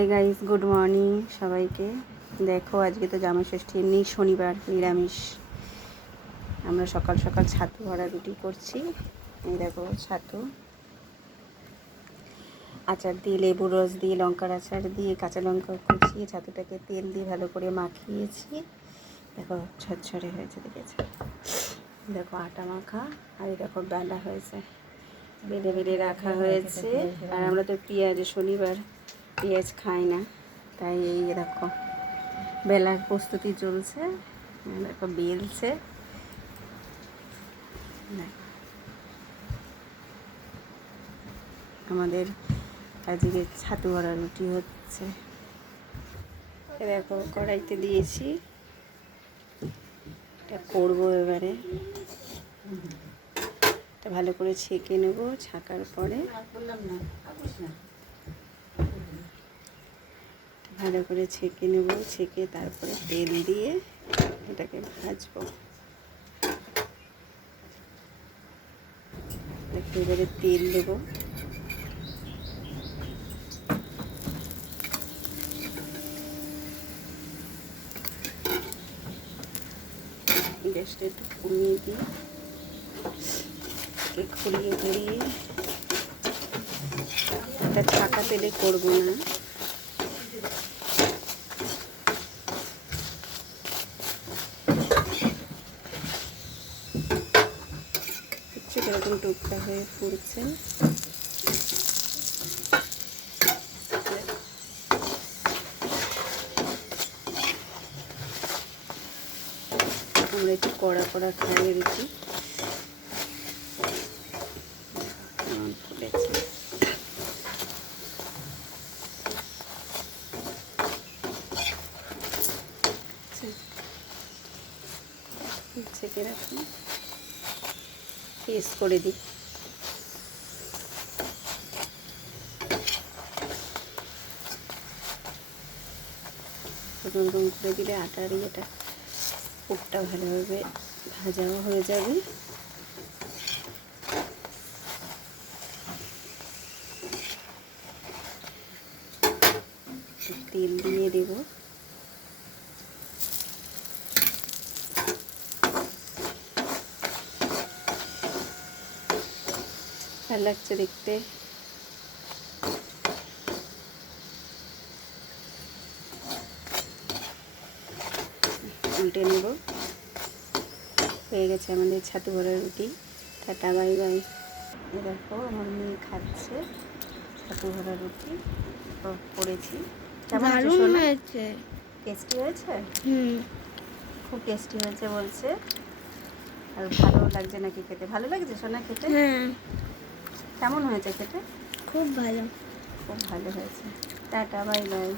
Hi guys, good morning সবাইকে। দেখো আজকে তো জামাই ষষ্ঠী, এমনি শনিবার নিরামিষ। আমরা সকাল সকাল ছাতু ভরা রুটি করছি। এই দেখো ছাতু, আচার দিয়ে, লেবুর রস দিয়ে, লঙ্কার আচার দিয়ে, কাঁচা লঙ্কা কুচিয়ে ছাতুটাকে তেল দিয়ে ভালো করে মাখিয়েছি। দেখো ঝরঝরে হয়েছে, দেখেছো? দেখো আটা মাখা, আর এই দেখো বেলা হয়েছে, বেলে বেলে রাখা হয়েছে। আর আমরা তো পেঁয়াজ, শনিবার পেঁয়াজ খাই না, তাই এই দেখো বেলার প্রস্তুতি চলছে। দেখো বেলছে, আমাদের আজকে ছাতু ভরা রুটি হচ্ছে। দেখো কড়াইতে দিয়েছি, এটা করবো এবারে। এটা ভালো করে ছেঁকে নেব, ছাকার পরে ভালো করে ছেঁকে নেব, ছেঁকে তারপরে তেল দিয়ে এটাকে ভাজবো। এবারে তেল দেবো, গ্যাসটা একটু কমিয়ে দিই, ঘুরিয়ে ঘুরিয়ে। এটা ছাকা তেলে করবো না, এরকম টুকটা হয়ে ফুটছে। আমরা একটু কড়া কড়া খাইয়ে দিচ্ছি, ফুটেছে। ছেঁকে রাখুন, পেস্ট করে দিই। এরকম করে দিলে আটার ইয়েটা পুরটা ভালোভাবে ভাজাও হয়ে যাবে। তেল দিয়ে দেব, ভালো লাগছে দেখতে। উল্টে নেব। হয়ে গেছে আমাদের ছাতু ভরা রুটি। Tata, bye bye. দেখো আমার মেয়ে খাচ্ছে ছাতু ভরা রুটি করেছি। দারুণ হয়েছে, টেস্টি হয়েছে, খুব টেস্টি হয়েছে বলছে। আর ভালো লাগছে নাকি খেতে? ভালো লাগছে সোনা খেতে? হ্যাঁ। কেমন হয়েছে খেতে? খুব ভালো, খুব ভালো হয়েছে। Tata, bye bye.